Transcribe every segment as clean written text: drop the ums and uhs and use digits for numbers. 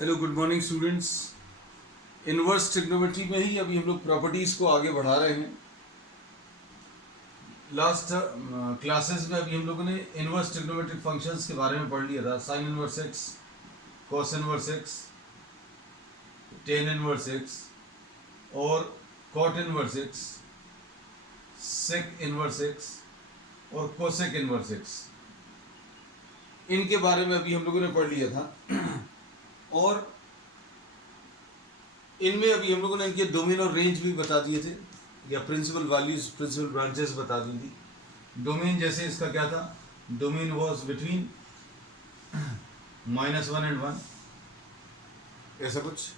Hello good morning students. Inverse trigonometry में ही अभी हम लोग प्रॉपर्टीज़ को आगे बढ़ा रहे हैं। लास्ट क्लासेस में अभी हम लोगों ने इनवर्स ट्रिग्नोमेट्रिक फंक्शंस के बारे में पढ़ लिया था। Sine inverse x, cos inverse x, tan inverse x और cot inverse x, sec inverse x और कोसेक इनवर्स एक्स। इनके बारे में अभी हम लोगों ने पढ़ लिया था और इनमें अभी हम लोगों ने इनके डोमेन और रेंज भी बता दिए थे, या प्रिंसिपल वैल्यूज, प्रिंसिपल ब्रांचेस बता दी थी। डोमेन जैसे इसका क्या था, डोमेन वॉज बिटवीन -1 and 1, ऐसा कुछ।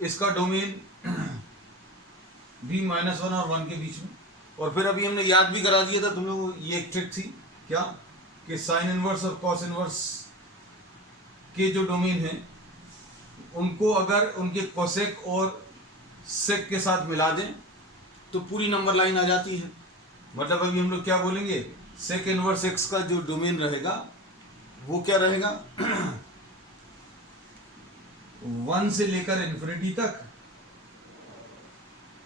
इसका डोमेन भी -1 और 1 के बीच में। और फिर अभी हमने याद भी करा दिया था तुम लोगों को, ये एक ट्रिक थी क्या, कि साइन इनवर्स और कॉस इनवर्स के जो डोमेन हैं उनको अगर उनके कोसेक और सेक के साथ मिला दें तो पूरी नंबर लाइन आ जाती है। मतलब अभी हम लोग क्या बोलेंगे, सेक इनवर्स एक्स का जो डोमेन रहेगा वो क्या रहेगा 1 से लेकर इन्फिनिटी तक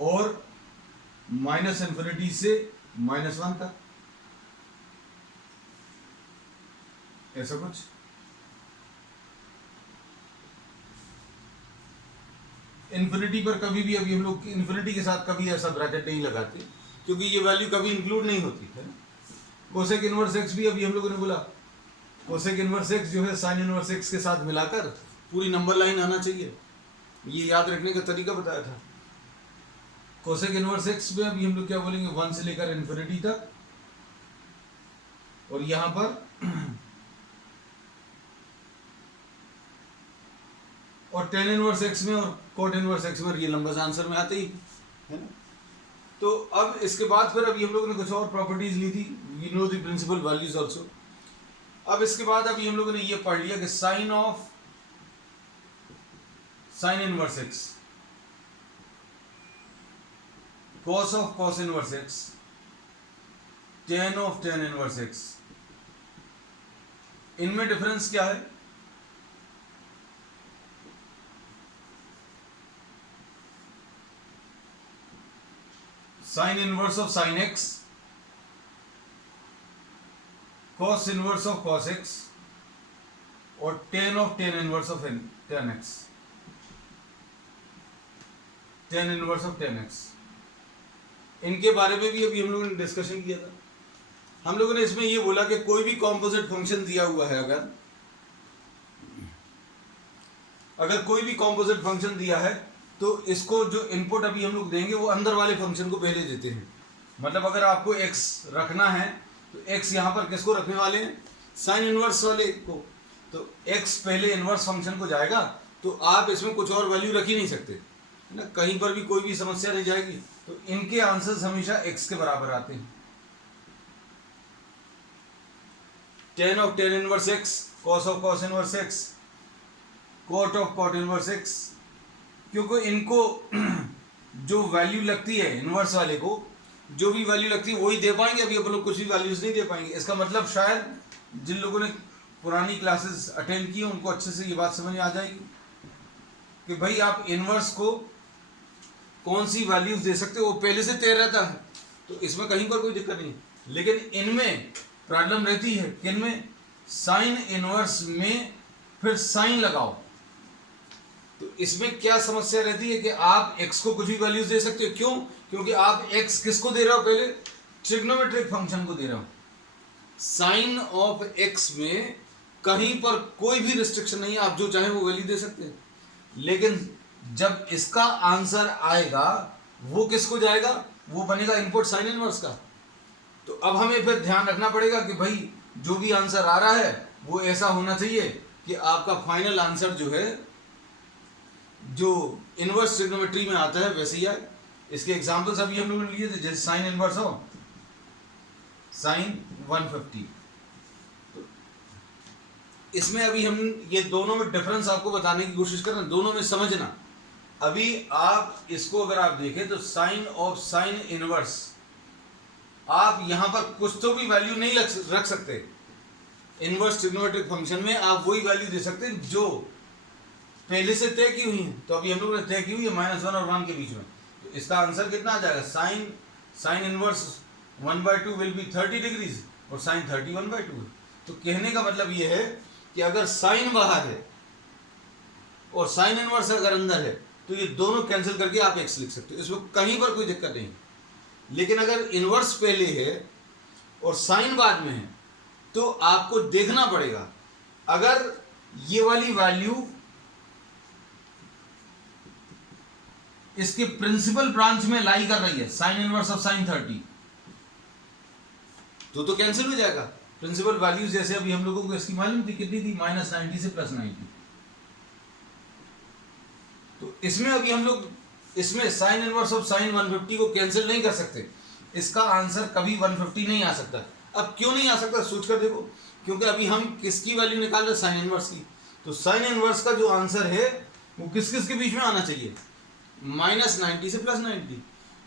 और -∞ से -1 तक, ऐसा कुछ। इन्फिनिटी पर कभी भी अभी हम लोग इन्फिनिटी के साथ कभी ऐसा ब्रैकेट नहीं लगाते, क्योंकि ये वैल्यू कभी इंक्लूड नहीं होती है। कोसेक इनवर्स एक्स भी अभी हम लोगों ने बोला, कोसेक इनवर्स एक्स जो है साइन इनवर्स एक्स के साथ मिलाकर पूरी नंबर लाइन आना चाहिए। ये याद रखने का तरीका बताया था। कोसेक इनवर्स एक्स में अभी हम लोग क्या बोलेंगे, 1 से लेकर इन्फिनिटी तक, और यहां पर और टेन इनवर्स एक्स में और कॉट इनवर्स एक्स में रियल नंबर्स आंसर में आते ही है ना। तो अब इसके बाद फिर अभी हम लोगों ने कुछ और प्रॉपर्टीज ली थी, we know the principal values also. अब इसके बाद अभी हम लोगों ने ये पढ़ लिया कि sine inverse x, cos of cos inverse x, tan of tan inverse x, इनमें डिफरेंस क्या है। Sine inverse of sine x, cos inverse of cos x और tan of tan inverse of tan x, tan inverse of tan x. इनके बारे में भी अभी हम लोगों ने डिस्कशन किया था। हम लोगों ने इसमें ये बोला कि कोई भी कॉम्पोजिट फंक्शन दिया हुआ है, अगर कोई भी कॉम्पोजिट फंक्शन दिया है तो इसको जो इनपुट अभी हम लोग देंगे वो अंदर वाले फंक्शन को पहले देते हैं। मतलब अगर आपको x रखना है तो x यहाँ पर किसको रखने वाले हैं, साइन इनवर्स वाले को। तो x पहले इनवर्स फंक्शन को जाएगा, तो आप इसमें कुछ और वैल्यू रख ही नहीं सकते है ना, कहीं पर भी कोई भी समस्या नहीं जाएगी। तो इनके आंसर्स हमेशा x के बराबर आते हैं। Tan of tan inverse x, cos of cos inverse x, cot of cot inverse x, क्योंकि इनको जो वैल्यू लगती है इनवर्स वाले को, जो भी वैल्यू लगती है वही दे पाएंगे। अभी अपन लोग कुछ भी वैल्यूज नहीं दे पाएंगे। इसका मतलब शायद जिन लोगों ने पुरानी क्लासेस अटेंड की उनको अच्छे से ये बात समझ में आ जाएगी कि भाई आप इनवर्स को कौन सी वैल्यूज दे सकते हो, वो पहले से तय रहता है, तो इसमें कहीं पर कोई दिक्कत नहीं। लेकिन इनमें प्रॉब्लम रहती है, किनमें, साइन इनवर्स में फिर साइन लगाओ, तो इसमें क्या समस्या रहती है कि आप x को कुछ भी वैल्यूज दे सकते हो। क्यों? क्योंकि आप x किसको दे रहे हो, पहले ट्रिग्नोमेट्रिक फंक्शन को दे रहे हो। साइन ऑफ x में कहीं पर कोई भी रिस्ट्रिक्शन नहीं है, आप जो चाहे वो वैल्यू दे सकते हैं। लेकिन जब इसका आंसर आएगा वो किसको जाएगा, वो बनेगा इनपुट साइन इनवर्स का। तो अब हमें फिर ध्यान रखना पड़ेगा कि भाई जो भी आंसर आ रहा है वो ऐसा होना चाहिए कि आपका फाइनल आंसर जो है जो इनवर्स ट्रिग्नोमेट्री में आता है वैसे ही आए। इसके एग्जांपल्स अभी हम लोगों ने लिए थे, जैसे साइन इनवर्स हो साइन 150। तो इसमें अभी हम ये दोनों में डिफरेंस आपको बताने की कोशिश कर रहे हैं, दोनों में समझना। अभी आप इसको अगर आप देखें तो साइन ऑफ साइन इनवर्स, आप यहां पर कुछ तो भी वैल्यू नहीं रख सकते, इनवर्स ट्रिग्नोमेट्रिक फंक्शन में आप वही वैल्यू दे सकते हैं जो पहले से तय की हुई है। तो अभी हम लोग ने तय की हुई है -1 और 1 के बीच में, तो इसका आंसर कितना आ जाएगा, sine inverse 1/2 will be 30 degrees और साइन 30 1/2 है। तो कहने का मतलब ये है कि अगर साइन बाहर है और साइन इनवर्स अगर अंदर है तो ये दोनों कैंसिल करके आप x लिख सकते हो, इसमें कहीं पर कोई दिक्कत नहीं। लेकिन अगर इनवर्स पहले है और साइन बाद में है तो आपको देखना पड़ेगा, अगर ये वाली वैल्यू इसके प्रिंसिपल ब्रांच में लाई कर रही है, साइन इनवर्स ऑफ साइन 30, तो कैंसिल हो जाएगा। प्रिंसिपल वैल्यूज जैसे अभी हम लोगों को इसकी मालूम थी, कितनी थी, -90 से +90। तो इसमें अभी हम लोग इसमें साइन इनवर्स ऑफ साइन 150 को कैंसिल नहीं कर सकते, इसका आंसर कभी 150 नहीं आ सकता। अब क्यों नहीं आ सकता सोच कर देखो, क्योंकि अभी हम किसकी वैल्यू निकाल रहे, साइन इनवर्स की। तो साइन इनवर्स का जो आंसर है वो किस किस के बीच में आना चाहिए, -90 से +90।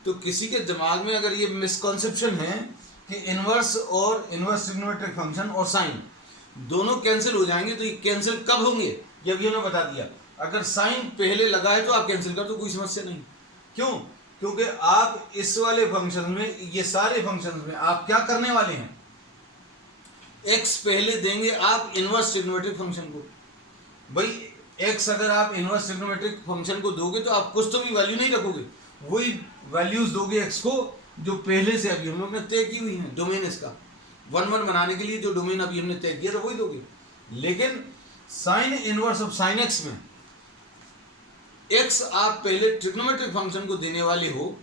तो किसी के दिमाग में अगर ये मिसकॉन्सेप्शन है कि इनवर्स और इनवर्स ट्रिग्नोमेट्रिक फंक्शन और साइन दोनों कैंसिल हो जाएंगे, तो ये कैंसिल कब होंगे ये अभी हमने बता दिया। अगर साइन पहले लगा है तो आप कैंसिल कर दो, कोई समस्या नहीं। क्यों, क्योंकि आप इस वाले फंक्शन में, ये सारे फंक्शन में आप क्या करने वाले हैं, x पहले देंगे आप इनवर्स ट्रिग्नोमेट्रिक फंक्शन को। भाई x अगर आप इनवर्स ट्रिग्नोमेट्रिक फंक्शन को दोगे तो आप कुछ तो भी वैल्यू नहीं रखोगे, वही वैल्यूज दोगे x को जो पहले से अभी हम लोग ने तय की हुई है। डोमेन इसका 1 बनाने के लिए जो डोमेन अभी हमने तय किया था वही दोगे। लेकिन sign inverse of sign x में x आप पहले ट्रिग्नोमेट्रिक फंक्शन को देने वाले हो,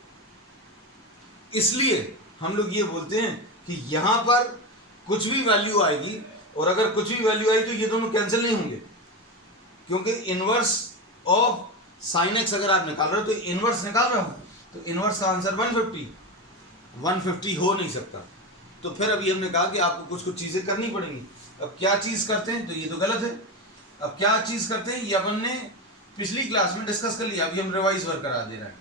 इसलिए हम लोग ये बोलते हैं कि यहां पर कुछ भी वैल्यू आएगी, और अगर कुछ भी वैल्यू आई तो ये दोनों कैंसिल नहीं होंगे, क्योंकि इनवर्स ऑफ साइन x अगर आप निकाल रहे हो तो इनवर्स निकाल रहे हो, तो इनवर्स का आंसर 150 हो नहीं सकता। तो फिर अभी हमने कहा कि आपको कुछ कुछ चीजें करनी पड़ेंगी। अब क्या चीज करते हैं, तो ये तो गलत है। अब क्या चीज करते हैं, ये अपन ने पिछली क्लास में डिस्कस कर लिया, अभी हम रिवाइज वर्क करा दे रहे हैं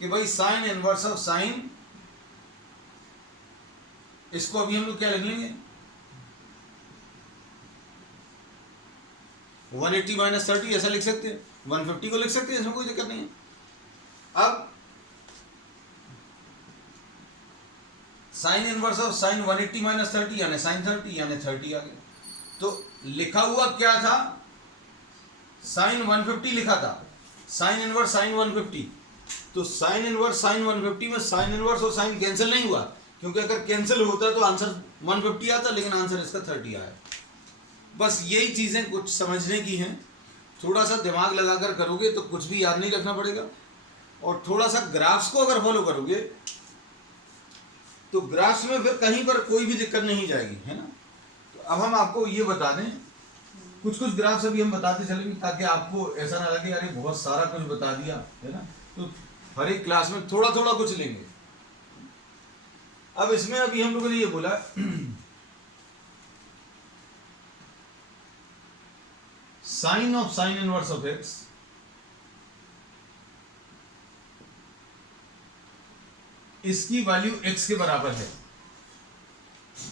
कि भाई साइन इनवर्स ऑफ साइन, इसको अभी हम लोग क्या लिख लेंगे, 180 - 30 ऐसा लिख सकते हैं, 150 को लिख सकते हैं, इसमें कोई दिक्कत नहीं है। अब साइन इनवर्स ऑफ साइन 180 - 30 यानी साइन 30 यानी 30 आ गया। तो लिखा हुआ क्या था, साइन 150 लिखा था, साइन इनवर्स साइन 150। तो साइन इनवर्स साइन 150 में साइन इनवर्स और साइन कैंसिल नहीं हुआ, क्योंकि अगर कैंसिल होता तो आंसर 150 आता, लेकिन आंसर इसका 30 आया। बस यही चीजें कुछ समझने की हैं, थोड़ा सा दिमाग लगाकर करोगे तो कुछ भी याद नहीं रखना पड़ेगा, और थोड़ा सा ग्राफ्स को अगर फॉलो करोगे तो ग्राफ्स में फिर कहीं पर कोई भी दिक्कत नहीं जाएगी, है ना। तो अब हम आपको ये बता दें, कुछ कुछ ग्राफ्स अभी हम बताते चलेंगे ताकि आपको ऐसा ना लगे अरे बहुत सारा कुछ बता दिया, है ना। तो हर एक क्लास में थोड़ा थोड़ा कुछ लेंगे। अब इसमें अभी हम लोगों ने ये बोला sine of sine inverse of x इसकी वैल्यू x के बराबर है,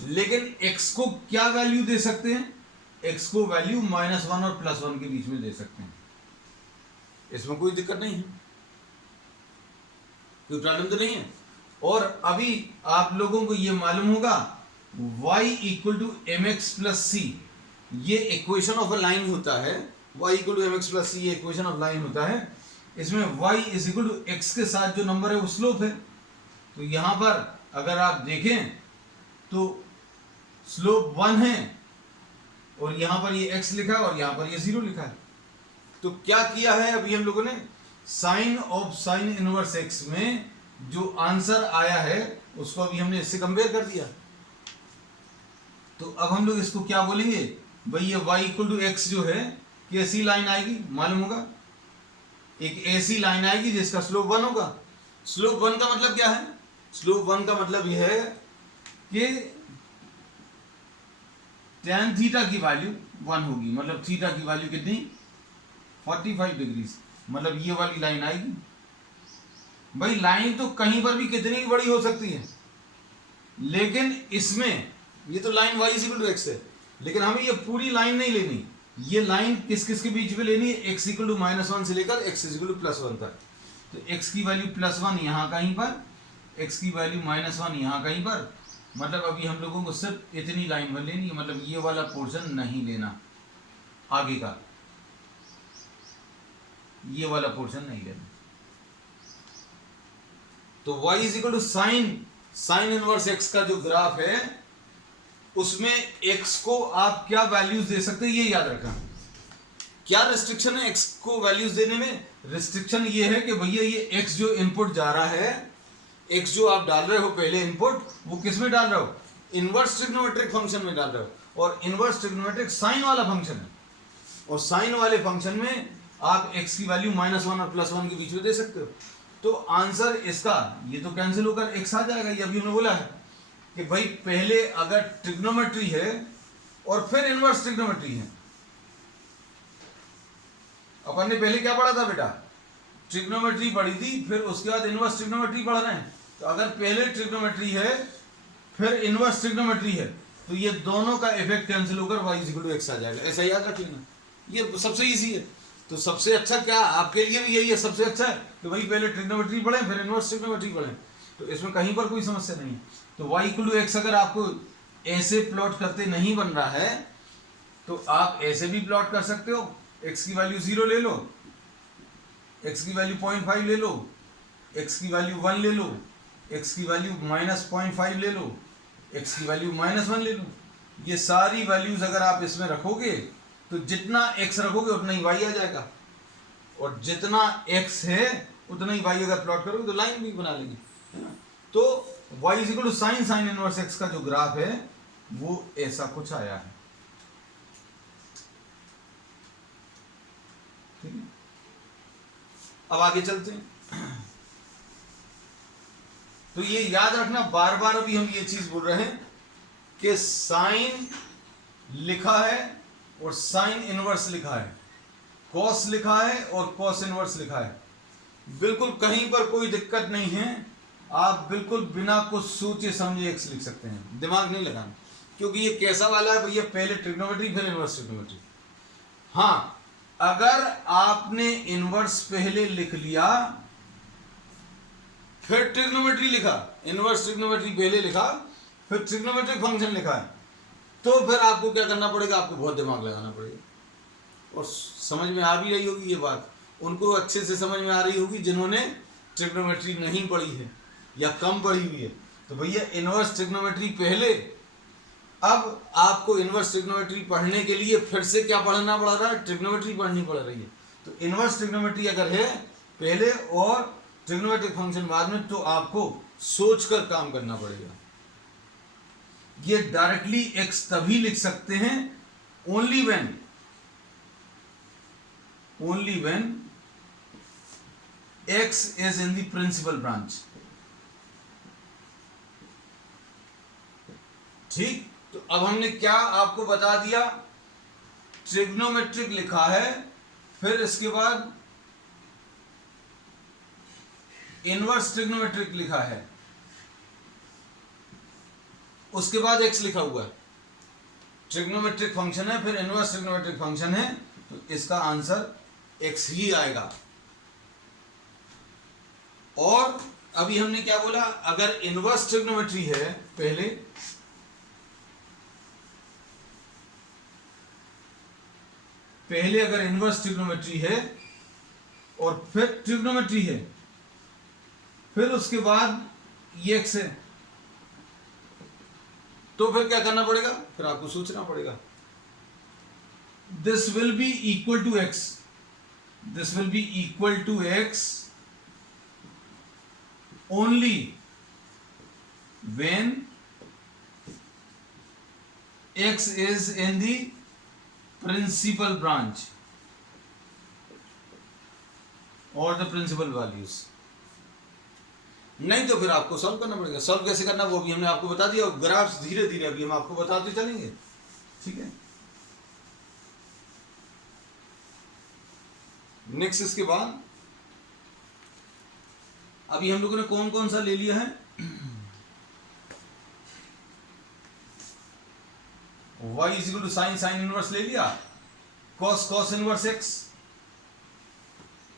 लेकिन x को क्या वैल्यू दे सकते हैं, x को वैल्यू -1 और +1 के बीच में दे सकते हैं, इसमें कोई दिक्कत नहीं है, कोई प्रॉब्लम तो नहीं है। और अभी आप लोगों को यह मालूम होगा y = mx + c ये इक्वेशन ऑफ अ लाइन होता है, y = mx + c ये इक्वेशन ऑफ लाइन होता है। इसमें y = x के साथ जो नंबर है वो स्लोप है। तो यहां पर अगर आप देखें तो स्लोप 1 है, और यहां पर ये x लिखा है और यहां पर ये 0 लिखा है। तो क्या किया है अभी हम लोगों ने, sine of sine inverse x में जो आंसर आया है उसको अभी हमने इससे कंपेयर कर दिया। तो अब हम लोग इसको क्या बोलेंगे, भाई ये y = x जो है कैसी लाइन आएगी मालूम होगा, एक ऐसी लाइन आएगी जिसका स्लोप 1 होगा। स्लोप 1 का मतलब क्या है, स्लोप 1 का मतलब यह है कि tan थीटा की वैल्यू 1 होगी, मतलब थीटा की वैल्यू कितनी, 45 डिग्री, मतलब ये वाली लाइन आएगी। भाई लाइन तो कहीं पर भी कितनी बड़ी हो सकती है, लेकिन इसमें ये तो लाइन y = x है, लेकिन हमें ये पूरी लाइन नहीं लेनी, ये लाइन किस किस के बीच में लेनी है, x इक्वल टू -1 से लेकर x इक्वल टू +1 तक। तो x की वैल्यू +1 यहाँ कहीं पर, x की वैल्यू -1 यहाँ कहीं पर, मतलब अभी हम लोगों को सिर्फ इतनी लाइन पर लेनी है, मतलब ये वाला पोर्शन नहीं लेना, आगे का ये वाला पोर्शन नहीं लेना। तो y is equal to sine inverse x का जो ग्राफ है उसमें x को आप क्या वैल्यूज दे सकते हैं ये याद रखना। क्या रिस्ट्रिक्शन है x को वैल्यूज देने में? रिस्ट्रिक्शन ये है कि भैया ये x जो इनपुट जा रहा है, x जो आप डाल रहे हो पहले इनपुट, वो किस में डाल रहे हो? इनवर्स ट्रिग्नोमेट्रिक फंक्शन में डाल रहे हो, और इनवर्स ट्रिग्नोमेट्रिक साइन वाला फंक्शन है, और साइन वाले फंक्शन में आप x की वैल्यू -1 और +1 के बीच में दे सकते हो। तो आंसर इसका ये तो कैंसिल होकर x आ जाएगा। ये अभी हमने बोला है कि भाई पहले अगर ट्रिग्नोमेट्री है और फिर इनवर्स ट्रिग्नोमेट्री है, अपन ने पहले क्या पढ़ा था बेटा? ट्रिग्नोमेट्री पढ़ी थी, फिर उसके बाद इनवर्स ट्रिग्नोमेट्री पढ़ रहे हैं। तो अगर पहले ट्रिग्नोमेट्री है फिर इनवर्स ट्रिग्नोमेट्री है, तो ये दोनों का इफेक्ट कैंसिल होकर y इक्वल टू x आ जाएगा। ऐसा याद रख लेना, ये सबसे इजी है। तो सबसे अच्छा क्या आपके लिए भी यही है, सबसे अच्छा है कि भाई पहले ट्रिग्नोमेट्री पढ़ें फिर इनवर्स ट्रिग्नोमेट्री पढ़ें, तो इसमें कहीं पर कोई समस्या नहीं है। तो y इक्वल टू x अगर आपको ऐसे प्लॉट करते नहीं बन रहा है तो आप ऐसे भी प्लॉट कर सकते हो। x की वैल्यू 0 ले लो, x की वैल्यू 0.5 ले लो, x की वैल्यू 1 ले लो, x की वैल्यू -0.5 ले लो, x की वैल्यू -1 ले लो। ये सारी वैल्यूज अगर आप इसमें रखोगे तो जितना x रखोगे उतना ही y आ जाएगा, और जितना x है उतना ही y अगर प्लॉट करोगे तो लाइन भी बना लेंगे, है ना। तो y is equal to sine inverse x का जो ग्राफ है वो ऐसा कुछ आया है, ठीक है। अब आगे चलते हैं। तो ये याद रखना, बार बार अभी हम ये चीज बोल रहे हैं कि साइन लिखा है और साइन इनवर्स लिखा है, कॉस लिखा है और कॉस इनवर्स लिखा है, बिल्कुल कहीं पर कोई दिक्कत नहीं है। आप बिल्कुल बिना कुछ सोचे समझे x लिख सकते हैं, दिमाग नहीं लगाना, क्योंकि ये कैसा वाला है भैया, पहले ट्रिग्नोमेट्री फिर इनवर्स ट्रिग्नोमेट्री। हाँ, अगर आपने इनवर्स पहले लिख लिया फिर ट्रिग्नोमेट्री लिखा, इनवर्स ट्रिग्नोमेट्री पहले लिखा फिर ट्रिग्नोमेट्रिक फंक्शन लिखा है, तो फिर आपको क्या करना पड़ेगा? आपको बहुत दिमाग लगाना पड़ेगा। और समझ में आ भी रही होगी ये बात, उनको अच्छे से समझ में आ रही होगी जिन्होंने ट्रिग्नोमेट्री नहीं पढ़ी है या कम पढ़ी हुई है। तो भैया इनवर्स ट्रिग्नोमेट्री पहले, अब आपको इनवर्स ट्रिग्नोमेट्री पढ़ने के लिए फिर से क्या पढ़ना पड़ रहा है? ट्रिग्नोमेट्री पढ़नी पड़ रही है। तो इनवर्स ट्रिग्नोमेट्री अगर है पहले और ट्रिग्नोमेट्रिक फंक्शन बाद में, तो आपको सोचकर काम करना पड़ेगा। ये डायरेक्टली x तभी लिख सकते हैं only when x is in the principal branch, ठीक। तो अब हमने क्या आपको बता दिया? ट्रिग्नोमेट्रिक लिखा है, फिर इसके बाद इनवर्स ट्रिग्नोमेट्रिक लिखा है, उसके बाद x लिखा हुआ है। ट्रिग्नोमेट्रिक फंक्शन है फिर इनवर्स ट्रिग्नोमेट्रिक फंक्शन है, तो इसका आंसर x ही आएगा। और अभी हमने क्या बोला? अगर इनवर्स ट्रिग्नोमेट्री है पहले अगर इनवर्स ट्रिग्नोमेट्री है और फिर ट्रिग्नोमेट्री है, फिर उसके बाद ये x है, तो फिर क्या करना पड़ेगा? फिर आपको सोचना पड़ेगा। This will be equal to x, this will be equal to x only when x is in the principal branch और द प्रिंसिपल वैल्यूज। नहीं तो फिर आपको सॉल्व करना पड़ेगा। सॉल्व कैसे करना वो भी हमने आपको बता दिया, ग्राफ्स धीरे धीरे अभी हम आपको बताते चलेंगे, ठीक है। नेक्स्ट इसके बाद अभी हम लोगों ने कौन कौन सा ले लिया है? y is equal to sine sine inverse ले लिया, कॉस कॉस इनवर्स x।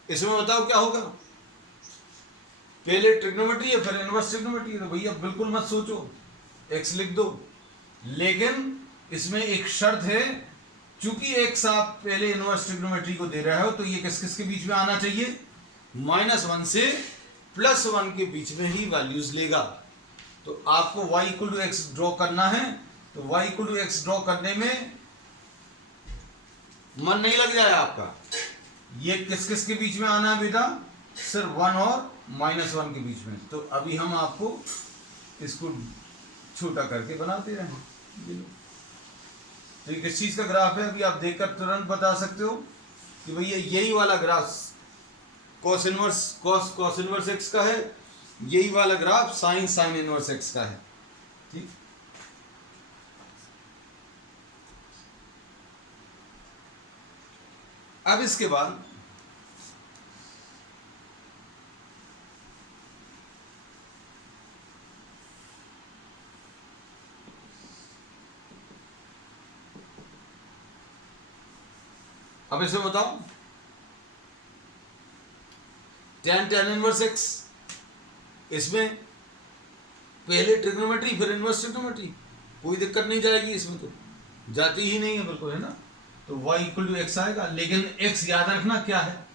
इसमें बताओ क्या होगा, पहले ट्रिग्नोमेट्री है फिर इनवर्स ट्रिग्नोमेट्री है, तो भैया बिल्कुल मत सोचो, x लिख दो। लेकिन इसमें एक शर्त है, चूंकि x आप पहले इनवर्स ट्रिग्नोमेट्री को दे रहे हो तो ये किस किस के बीच में आना चाहिए, -1 से +1 के बीच में ही वैल्यूज लेगा। तो आपको y equal to x draw करना है, तो y equal to x draw करने में मन नहीं लग जाए आपका। ये किस किस के बीच में आना है बेटा, सिर्फ 1 और -1 के बीच में। तो अभी हम आपको इसको छोटा करके बनाते रहें। तो ये किस चीज का ग्राफ है, अभी आप देखकर तुरंत बता सकते हो कि भैया यही वाला ग्राफ कॉस इनवर्स एक्स का है, यही वाला graph sine sine inverse x का है। ठीक, अब इसके बाद अब इसे बताओ, tan इनवर्स एक्स, इसमें पहले ट्रिग्नोमेट्री फिर इनवर्स ट्रिग्नोमेट्री, कोई दिक्कत नहीं जाएगी इसमें, तो जाती ही नहीं है बिल्कुल, है ना। तो y इक्वल टू एक्स आएगा, लेकिन x याद रखना क्या है,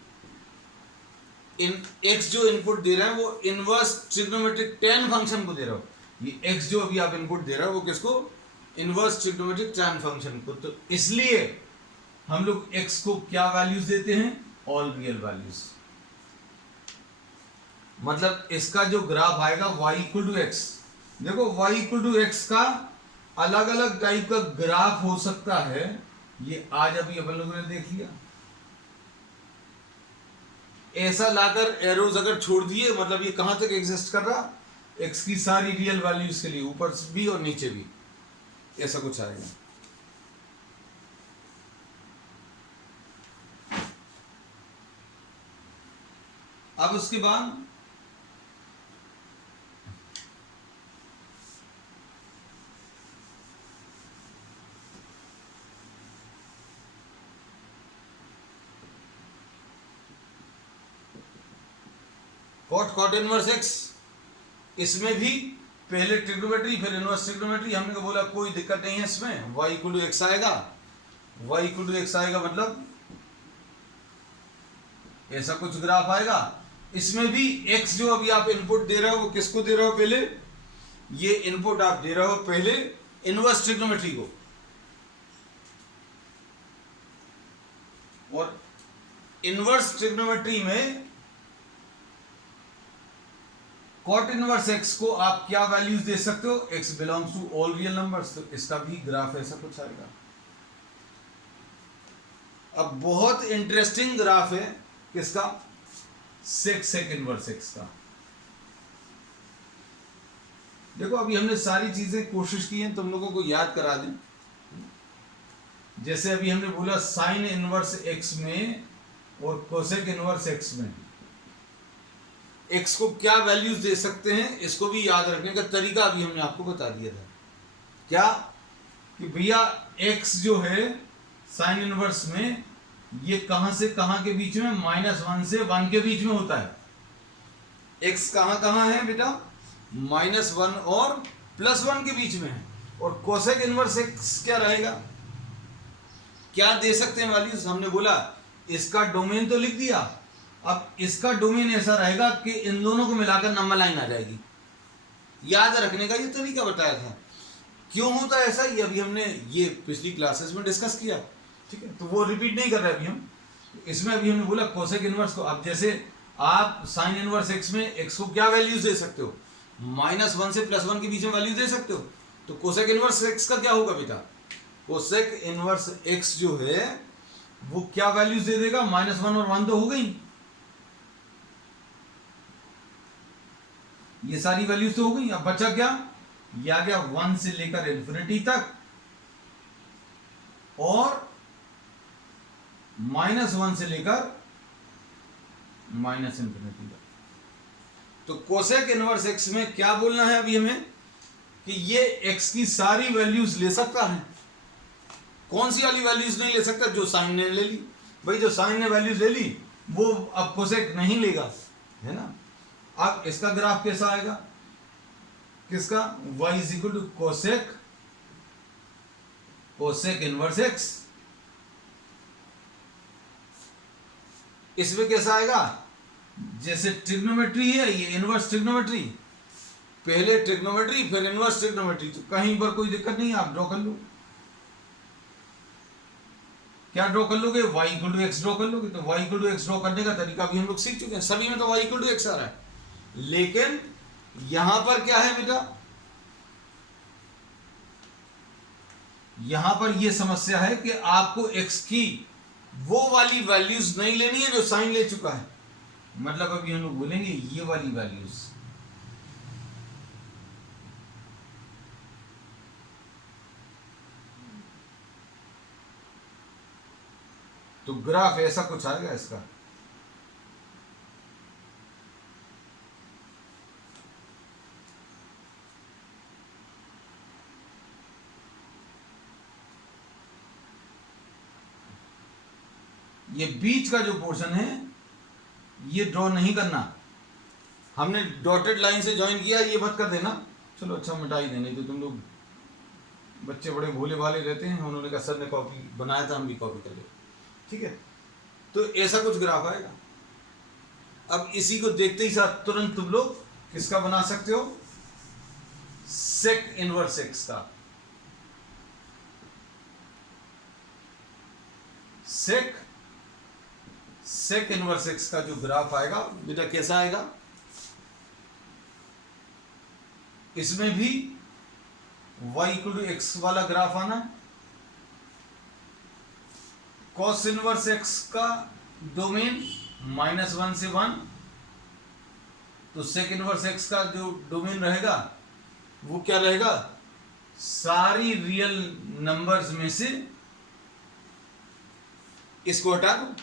x जो इनपुट दे रहा है वो इनवर्स ट्रिग्नोमेट्रिक tan फंक्शन को दे रहा हो। ये x जो अभी आप इनपुट दे रहे हो वो किसको, इनवर्स ट्रिग्नोमेट्रिक tan फंक्शन को। तो इसलिए हम लोग x को क्या वैल्यूज देते हैं, ऑल रियल वैल्यूज। मतलब इसका जो ग्राफ आएगा y इक्वल टू एक्स, देखो y इक्वल टू एक्स का अलग अलग टाइप का ग्राफ हो सकता है, ये आज अभी अपन लोगों ने देख लिया। ऐसा लाकर एरोज अगर छोड़ दिए, मतलब ये कहां तक एग्जिस्ट कर रहा, x की सारी रियल वैल्यूज के लिए, ऊपर भी और नीचे भी, ऐसा कुछ आएगा। अब उसके बाद कॉट इनवर्स एक्स, इसमें भी पहले ट्रिग्नोमेट्री फिर इनवर्स ट्रिग्नोमेट्री, हमने बोला कोई दिक्कत नहीं है इसमें, y इक्वल टू एक्स आएगा, y इक्वल टू एक्स आएगा, मतलब ऐसा कुछ ग्राफ आएगा। इसमें भी x जो अभी आप इनपुट दे रहे हो वो किसको दे रहे हो, पहले ये इनपुट आप दे रहे हो पहले इनवर्स ट्रिग्नोमेट्री को, और इनवर्स ट्रिग्नोमेट्री में कॉट इनवर्स एक्स को आप क्या वैल्यूज दे सकते हो, x belongs to all real numbers, तो इसका भी ग्राफ ऐसा कुछ आएगा। अब बहुत इंटरेस्टिंग ग्राफ है किसका, सेक इनवर्स एक्स का। देखो अभी हमने सारी चीजें कोशिश की हैं तुम लोगों को याद करा दें। जैसे अभी हमने बोला साइन इनवर्स एक्स में और कोसेक इनवर्स एक्स में x को क्या वैल्यूज दे सकते हैं, इसको भी याद रखने का तरीका अभी हमने आपको बता दिया था। क्या कि भैया x जो है साइन इनवर्स में, ये कहां से कहां के बीच में, -1 से 1 के बीच में होता है। x कहां कहां है बेटा, -1 और +1 के बीच में है। और कोसेक इनवर्स x क्या रहेगा, क्या दे सकते हैं वैल्यूज, हमने बोला इसका डोमेन तो लिख दिया, अब इसका डोमेन ऐसा रहेगा कि इन दोनों को मिलाकर नंबर लाइन आ जाएगी। याद रखने का ये तरीका बताया था। क्यों होता है ऐसा, ये अभी हमने ये पिछली क्लासेस में डिस्कस किया, ठीक है, तो वो रिपीट नहीं कर रहे अभी हम। इसमें अभी हमने बोला कोसेक इनवर्स को, अब जैसे आप साइन इनवर्स एक्स में एक्स को क्या वैल्यूज दे सकते हो, -1 से +1 के बीच में वैल्यू दे सकते हो। तो कोसेक इनवर्स एक्स का क्या होगा बेटा, कोसेक इनवर्स एक्स जो है वो क्या वैल्यूज दे देगा, -1 और 1 तो हो गई, ये सारी वैल्यूज तो हो गई। अब बचा क्या, ये आ गया 1 से लेकर इन्फिनिटी तक और -1 से लेकर -इन्फिनिटी तक। तो कोसेक इनवर्स एक्स में क्या बोलना है अभी हमें, कि ये x की सारी वैल्यूज ले सकता है, कौन सी वाली वैल्यूज नहीं ले सकता? जो साइन ने ले ली। भाई जो साइन ने वैल्यूज ले ली वो अब कोसेक नहीं लेगा, है ना। अब इसका ग्राफ कैसा आएगा? किसका? y is equal to cosec inverse x। इसमें कैसा आएगा? जैसे ट्रिग्नोमेट्री है, ये इनवर्स ट्रिग्नोमेट्री, पहले ट्रिग्नोमेट्री फिर इनवर्स ट्रिग्नोमेट्री, तो कहीं पर कोई दिक्कत नहीं है, आप ड्रॉ कर लो। क्या ड्रॉ कर लोगे? y equal to x draw कर लोगे। तो y equal to x draw करने का तरीका भी हम लोग सीख चुके हैं, सभी में तो y इक्वल टू एक्स आ रहा है। लेकिन यहां पर क्या है बेटा? यहां पर यह समस्या है कि आपको x की वो वाली वैल्यूज नहीं लेनी है जो साइन ले चुका है। मतलब अभी हम लोग बोलेंगे ये वाली वैल्यूज, तो ग्राफ ऐसा कुछ आएगा इसका। ये बीच का जो पोर्शन है ये ड्रॉ नहीं करना, हमने डॉटेड लाइन से ज्वाइन किया, ये मत कर देना। चलो अच्छा मिटा ही देंगे, तो तुम लोग बच्चे बड़े भोले भाले रहते हैं, उन्होंने कहा सर ने कॉपी बनाया था हम भी कॉपी कर ले, ठीक है। तो ऐसा कुछ ग्राफ आएगा। अब इसी को देखते ही साथ तुरंत तुम लोग किसका बना सकते हो? सेक इनवर्स एक्स का। सेक इनवर्स एक्स का जो ग्राफ आएगा बेटा कैसा आएगा? इसमें भी y इक्वल टू एक्स वाला ग्राफ आना। कॉस इनवर्स एक्स का डोमेन -1 से 1, तो सेक इनवर्स एक्स का जो डोमेन रहेगा वो क्या रहेगा? सारी रियल नंबर्स में से इसको हटा दो,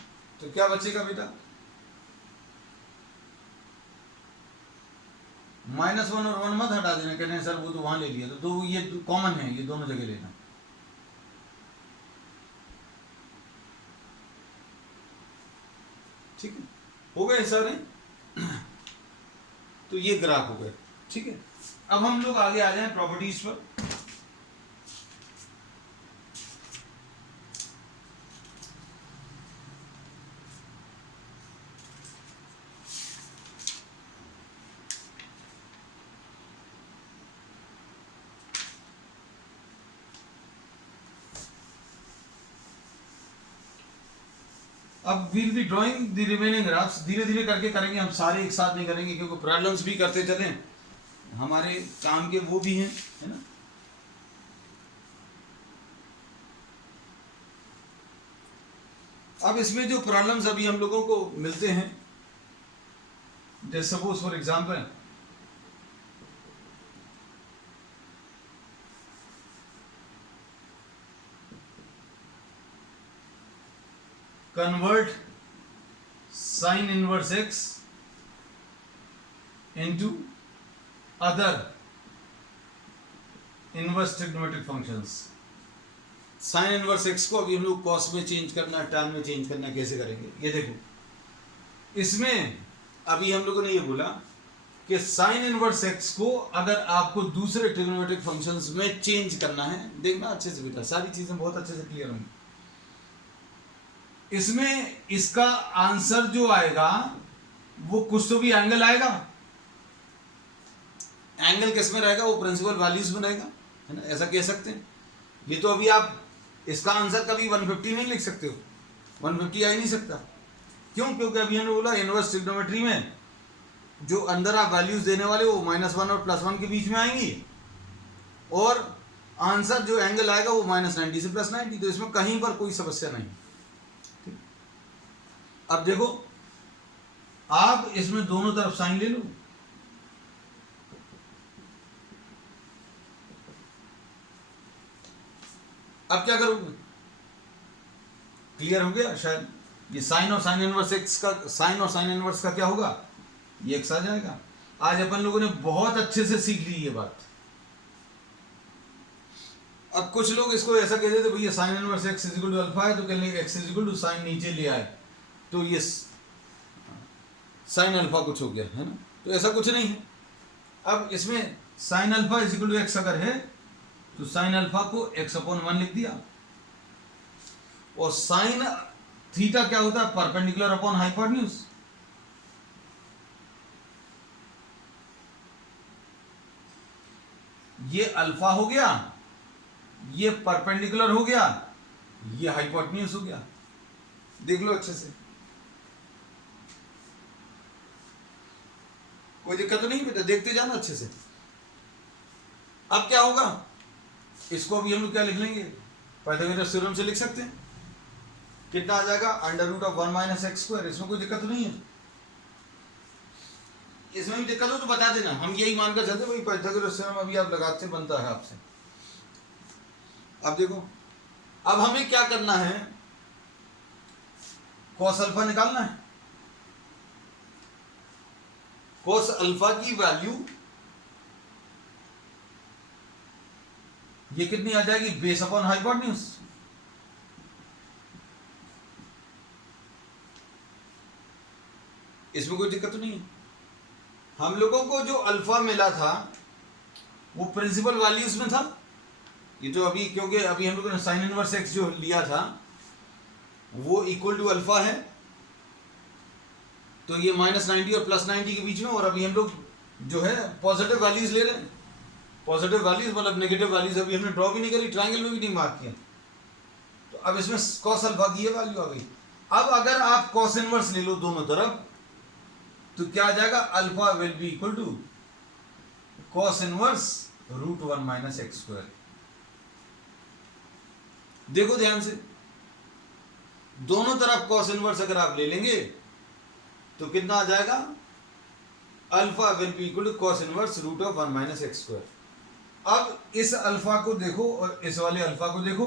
तो क्या बचेगा बेटा? -1 और 1 मत हटा देना, कहने सर वो तो वहां ले लिया, तो दो ये कॉमन है, ये दोनों जगह लेना। ठीक है, हो गए सारे। तो ये ग्राफ हो गए, ठीक है। अब हम लोग आगे आ जाएं प्रॉपर्टीज पर। अब we'll be drawing the remaining graphs, धीरे धीरे करके करेंगे, हम सारे एक साथ नहीं करेंगे क्योंकि प्रॉब्लम्स भी करते चले, हमारे काम के वो भी हैं, है ना। अब इसमें जो प्रॉब्लम्स अभी हम लोगों को मिलते हैं, जैसे suppose for example convert sin inverse x into other inverse trigonometric functions। sin inverse x को अभी हम लोग cos में चेंज करना, tan में चेंज करना, कैसे करेंगे ये देखो। इसमें अभी हम लोगों ने ये बोला कि sin inverse x को अगर आपको दूसरे ट्रिग्नोमेट्रिक फंक्शंस में चेंज करना है, देखना अच्छे से बेटा, सारी चीजें बहुत अच्छे से क्लियर होंगी। इसमें इसका आंसर जो आएगा वो कुछ तो भी एंगल आएगा। एंगल किस में रहेगा? वो प्रिंसिपल वैल्यूज में रहेगा, है ना, ऐसा कह सकते हैं। ये तो अभी आप इसका आंसर कभी 150 नहीं लिख सकते हो, 150 आ ही नहीं सकता। क्यों? क्योंकि अभी हमने बोला इनवर्स ट्रिग्नोमेट्री में जो अंदर आप वैल्यूज देने वाले वो -1 और +1 के बीच में आएंगी, और आंसर जो एंगल आएगा वो -90 से +90, तो इसमें कहीं पर कोई समस्या नहीं। अब देखो, आप इसमें दोनों तरफ साइन ले लो, अब क्या करोगे? क्लियर हो गया शायद। ये साइन और साइन इनवर्स एक्स का, साइन और साइन इनवर्स का क्या होगा? ये एक्स आ जाएगा। आज अपन लोगों ने बहुत अच्छे से सीख ली ये बात। अब कुछ लोग इसको ऐसा कहते थे भैया sine inverse x is equal to alpha है तो कह लेंगे x is equal to sine नीचे ले आए तो ये साइन अल्फा कुछ हो गया है ना, तो ऐसा कुछ नहीं है। अब इसमें sine alpha is equal to x अगर है तो साइन अल्फा को एक्स अपॉन 1 लिख दिया, और साइन थीटा क्या होता है परपेंडिकुलर अपॉन हाइपोटेन्यूज। ये अल्फा हो गया, ये परपेंडिकुलर हो गया, ये हाइपोटेन्यूज हो गया। देख लो अच्छे से, कोई दिक्कत तो नहीं बेटा, देखते जाना अच्छे से। अब क्या होगा, इसको अभी हम लोग क्या लिख लेंगे, पाइथागोरस थ्योरम से लिख सकते हैं। कितना आ जाएगा under root of 1 minus x square. इसमें कोई दिक्कत तो नहीं है, इसमें भी दिक्कत हो तो बता देना, हम यही मानकर चलते भाई पाइथागोरस थ्योरम अभी आप लगाते बनता है आपसे। अब देखो, अब हमें क्या करना है, कॉस अल्फा निकालना है। कॉस अल्फा की वैल्यू ये कितनी आ जाएगी, बेस अपॉन हाइपोटेन्यूज। इसमें कोई दिक्कत तो नहीं है। हम लोगों को जो अल्फा मिला था वो प्रिंसिपल वैल्यूज में था, ये जो अभी, क्योंकि अभी हम लोगों ने साइन इनवर्स एक्स जो लिया था वो इक्वल टू अल्फा है, तो ये -90 और +90 के बीच में, और अभी हम लोग जो है पॉजिटिव वैल्यूज ले रहे हैं। पॉजिटिव वैल्यूज मतलब नेगेटिव वैल्यूज अभी हमने ड्रॉ भी नहीं करी, ट्रायंगल में भी नहीं मार्क किया, तो अब इसमें कॉस अल्फा की ये वैल्यू आ गई। अब अगर आप कॉस इनवर्स ले लो दोनों तरफ तो क्या आ जाएगा, alpha will be equal to cos inverse root 1 minus x square. देखो ध्यान से, दोनों तरफ कॉस इनवर्स अगर आप ले लेंगे तो कितना आ जाएगा, alpha will be equal to cos inverse root of 1 minus x square. अब इस अल्फा को देखो और इस वाले अल्फा को देखो,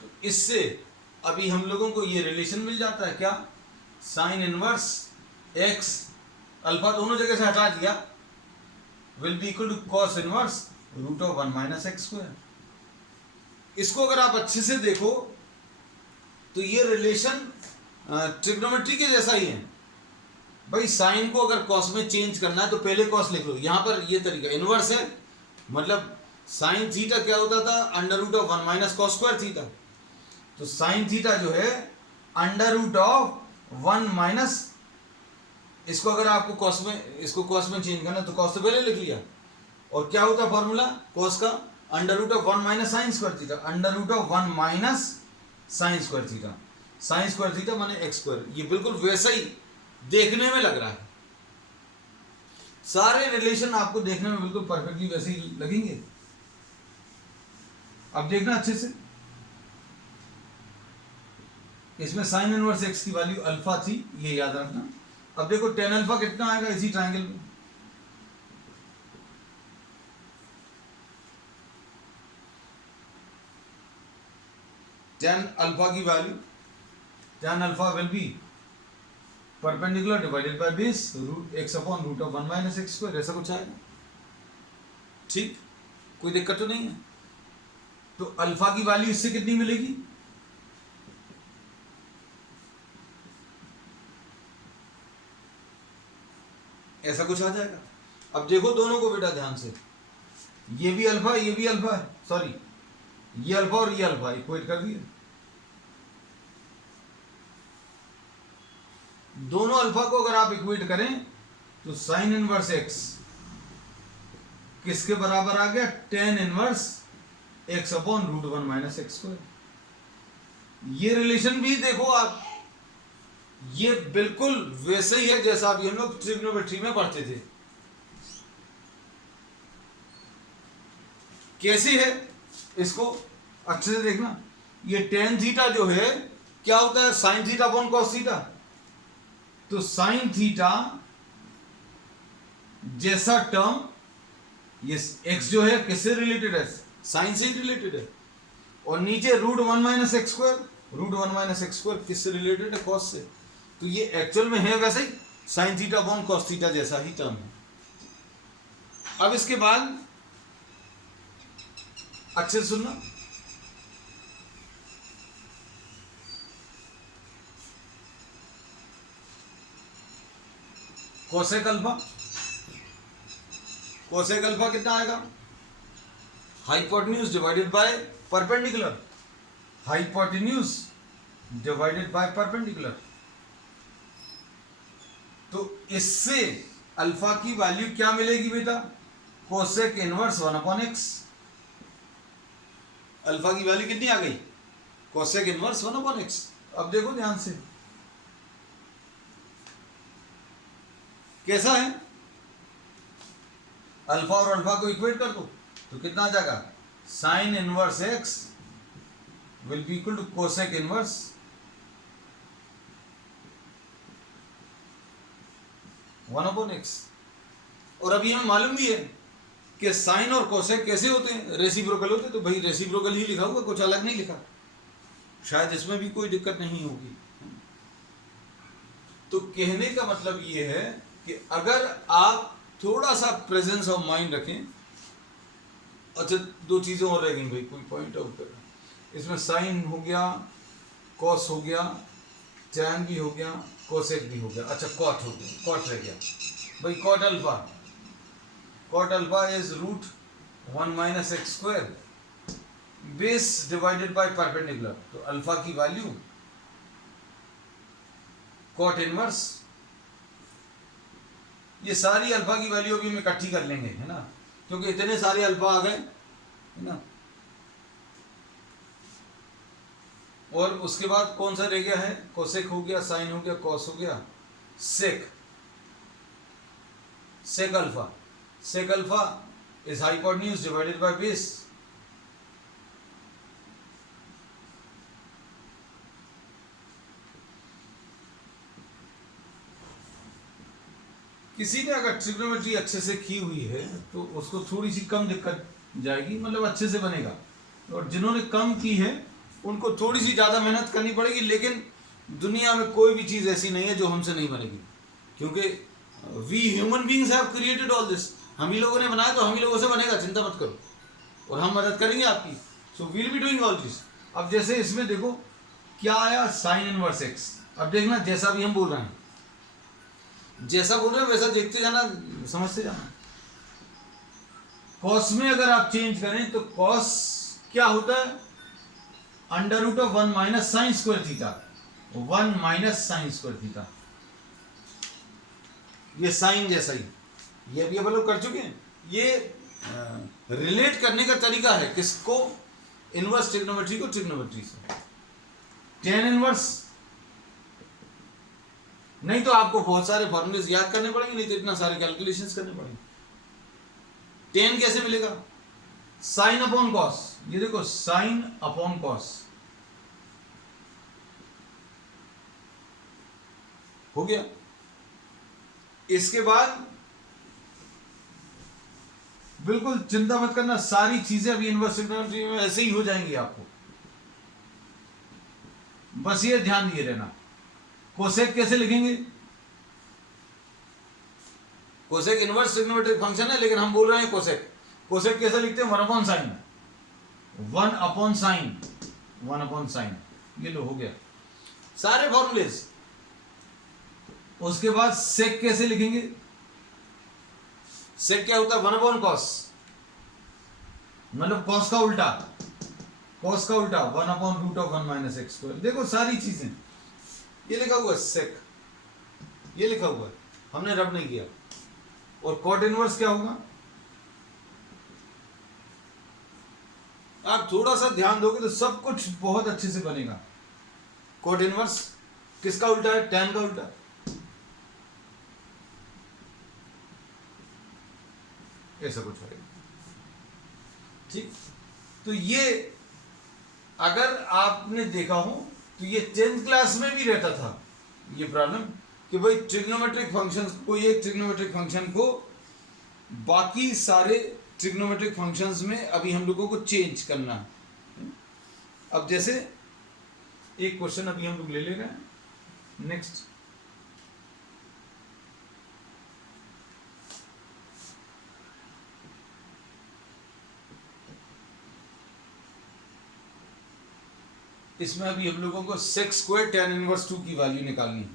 तो इससे अभी हम लोगों को ये रिलेशन मिल जाता है, क्या, साइन इनवर्स एक्स, अल्फा दोनों जगह से हटा दिया, will be equal to cos inverse root of 1 minus x square. इसको अगर आप अच्छे से देखो तो ये रिलेशन ट्रिग्नोमेट्री के जैसा ही है भाई। साइन को अगर कॉस में चेंज करना है तो पहले कॉस लिख लो, यहां पर ये तरीका इनवर्स है, मतलब साइन थीटा क्या होता था, under root of 1 minus cos square theta, तो साइन थीटा जो है अंडर रूट ऑफ 1 माइनस, इसको अगर आपको कॉस में, इसको कॉस में चेंज करना तो कॉस तो पहले लिख लिया, और क्या होता फॉर्मूला कॉस का, under root of 1 minus sine square theta, under root of 1 minus sine square theta, sine square theta माने एक्स स्क्वायर। ये बिल्कुल वैसा ही देखने में लग रहा है, सारे रिलेशन आपको देखने में बिल्कुल परफेक्टली वैसे ही लगेंगे। अब देखना अच्छे से, इसमें साइन इनवर्स एक्स की वैल्यू अल्फा थी, ये याद रखना। अब देखो टेन अल्फा कितना आएगा इसी ट्रायंगल में, टेन अल्फा की value, tan alpha will be perpendicular divided by base root x upon root of 1 minus x square, ऐसा कुछ आएगा। ठीक, कोई दिक्कत तो नहीं है। तो अल्फा की वैल्यू इससे कितनी मिलेगी, ऐसा कुछ आ जाएगा। अब देखो दोनों को बेटा ध्यान से, ये भी अल्फा ये भी अल्फा है, सॉरी ये अल्फा और ये अल्फा इक्वेट कर दिए, दोनों अल्फा को अगर आप इक्वेट करें तो साइन इनवर्स एक्स किसके बराबर आ गया, tan inverse x upon root 1 minus x square. ये रिलेशन भी देखो आप, ये बिल्कुल वैसे ही है जैसा अभी हम लोग ट्रिग्नोमेट्री में पढ़ते थे। कैसे है, इसको अच्छे से देखना। ये टेन थीटा जो है क्या होता है, sign theta upon cos theta, तो साइन थीटा जैसा टर्म, ये एक्स जो है किससे रिलेटेड है, साइन से रिलेटेड है, और नीचे root 1 minus x square, root 1 minus x square किससे रिलेटेड है, कॉस से। तो ये एक्चुअल में है वैसे ही sine theta upon cos theta जैसा ही टर्म है। अब इसके बाद अच्छे से सुनना, कोसेक अल्फा, कोसेक अल्फा कितना आएगा, hypotenuse divided by perpendicular, hypotenuse divided by perpendicular. तो इससे अल्फा की वैल्यू क्या मिलेगी बेटा, कोसेक इनवर्स 1/x। अल्फा की वैल्यू कितनी आ गई, कोसेक इनवर्स 1/x। अब देखो ध्यान से कैसा है, अल्फा और अल्फा को इक्वेट कर दो तो कितना आ जाएगा, sine inverse x will be equal to cosec inverse 1/x। और अभी हमें मालूम भी है कि साइन और कोसेक कैसे होते हैं, रेसिप्रोकल होते हैं, तो भाई रेसिप्रोकल ही लिखा होगा, कुछ अलग नहीं लिखा, शायद इसमें भी कोई दिक्कत नहीं होगी। तो कहने का मतलब ये है कि अगर आप थोड़ा सा प्रेजेंस ऑफ माइंड रखें, अच्छा दो चीजें और रह गई भाई, कोई पॉइंट आउट कर, इसमें साइन हो गया, कॉस हो गया, टैन भी हो गया, कोसेक भी हो गया, अच्छा कॉट हो गया, कॉट रह गया भाई, cot alpha is √1 - x² base divided by perpendicular. तो अल्फा की वैल्यू कॉट इनवर्स, ये सारी अल्फा की वैल्यू अभी हम इकट्ठी कर लेंगे, है ना, क्योंकि इतने सारे अल्फा आ गए, है ना। और उसके बाद कौन सा रह गया है, कोसेक हो गया, साइन हो गया, कॉस हो गया, sec, sec alpha is hypotenuse divided by base. किसी ने अगर ट्रिग्नोमेट्री अच्छे से की हुई है तो उसको थोड़ी सी कम दिक्कत जाएगी, मतलब अच्छे से बनेगा, और जिन्होंने कम की है उनको थोड़ी सी ज़्यादा मेहनत करनी पड़ेगी। लेकिन दुनिया में कोई भी चीज़ ऐसी नहीं है जो हमसे नहीं बनेगी, क्योंकि we human beings have created all this, हम ही लोगों ने बनाया, तो हम ही लोगों से बनेगा, चिंता मत करो, और हम मदद करेंगे आपकी। So we'll be doing all this. अब जैसे इसमें देखो क्या आया, साइन इनवर्स x। अब देखना जैसा भी हम बोल रहे हैं, जैसा बोल रहे हैं वैसा देखते जाना, समझते जाना। कॉस में अगर आप चेंज करें तो कॉस क्या होता है, √1 - sin² थीटा, 1 - sin² थीटा, ये साइन जैसा ही, ये भी हम लोग कर चुके हैं। ये रिलेट करने का तरीका है किसको, इनवर्स ट्रिग्नोमेट्री को ट्रिग्नोमेट्री से। टेन इनवर्स नहीं तो आपको बहुत सारे फॉर्मूलेस याद करने पड़ेंगे, नहीं तो इतना सारे कैलकुलेशंस करने पड़ेंगे। टेन कैसे मिलेगा, साइन अपॉन कॉस, ये देखो साइन अपॉन कॉस हो गया। इसके बाद बिल्कुल चिंता मत करना, सारी चीजें अभी इनवर्स ट्रिग्नोमेट्री में ऐसे ही हो जाएंगी आपको, बस ये ध्यान दिए रहना। कोसेक कैसे लिखेंगे, कोसेक इनवर्स ट्रिग्नोमेट्रिक फंक्शन है, लेकिन हम बोल रहे हैं कोसेक, कोसेक कैसे लिखते हैं, 1/sin, 1/sin, ये लो हो गया सारे फॉर्मूलेस। उसके बाद सेक कैसे लिखेंगे, सेक क्या होता है, 1/cos, मतलब कॉस का उल्टा, 1/√1 - x²। देखो सारी चीजें ये लिखा हुआ है, सेक ये लिखा हुआ है, हमने रब नहीं किया। और कॉट इनवर्स क्या होगा, आप थोड़ा सा ध्यान दोगे तो सब कुछ बहुत अच्छे से बनेगा। कॉट इनवर्स किसका उल्टा है, टैन का उल्टा, ऐसा कुछ है, ठीक। तो ये अगर आपने देखा हो तो ये 10th क्लास में भी रहता था ये प्रॉब्लम, कि भाई ट्रिग्नोमेट्रिक फंक्शंस को, एक ट्रिग्नोमेट्रिक फंक्शन को बाकी सारे ट्रिग्नोमेट्रिक फंक्शंस में अभी हम लोगों को चेंज करना है। अब जैसे एक क्वेश्चन अभी हम लोग ले रहे हैं, नेक्स्ट इसमें अभी हम लोगों को sec² tan 1/2 की वैल्यू निकालनी है।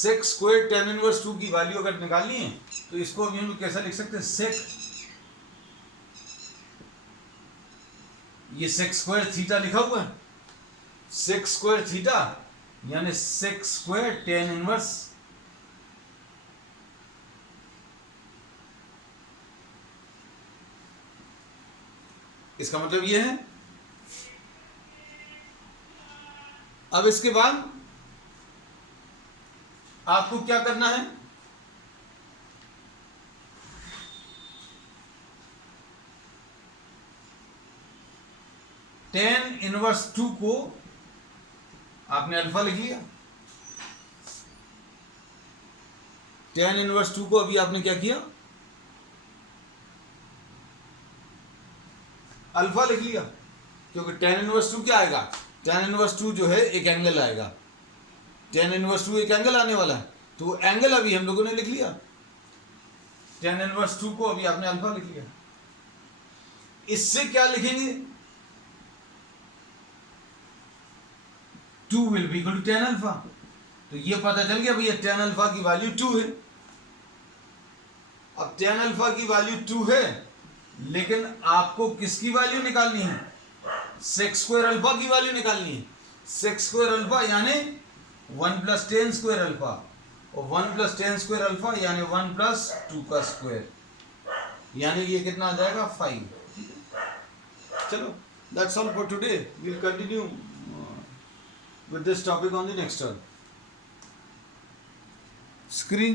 सेक स्क्वायर टेन इनवर्स 2 की वैल्यू अगर निकालनी है तो इसको अभी हम लोग कैसा लिख सकते हैं, सेक, ये सेक स्क्वायर थीटा लिखा हुआ है, सेक स्क्वायर थीटा यानी सेक स्क्वायर टेन इनवर्स इसका मतलब ये है। अब इसके बाद आपको क्या करना है, टेन इनवर्स 2 को आपने अल्फा लिख लिया, टेन इनवर्स 2 को अभी आपने क्या किया, अल्फा लिख लिया, क्योंकि टेन इनवर्स 2 क्या आएगा, टेन इनवर्स 2 जो है एक एंगल आएगा, टेन इनवर्स 2 एक एंगल आने वाला है, तो एंगल अभी हम लोगों ने लिख लिया, टेन इनवर्स 2 को अभी आपने अल्फा लिख लिया। इससे क्या लिखेंगे, 2 will be equal to tan alpha, तो ये पता चल गया भैया टेन अल्फा की वैल्यू 2 है। अब टेन अल्फा की वैल्यू 2 है, लेकिन आपको किसकी वैल्यू निकालनी है, सेक स्क्वायर अल्फा की वैल्यू निकालनी है। सेक स्क्वायर अल्फा यानी 1 प्लस टेन स्क्वायर अल्फा, और 1 प्लस टेन स्क्वायर अल्फा यानी 1 प्लस 2 का स्क्वायर, यानी ये कितना आ जाएगा 5। चलो, that's all for today, we will continue with this topic on the next one. Screen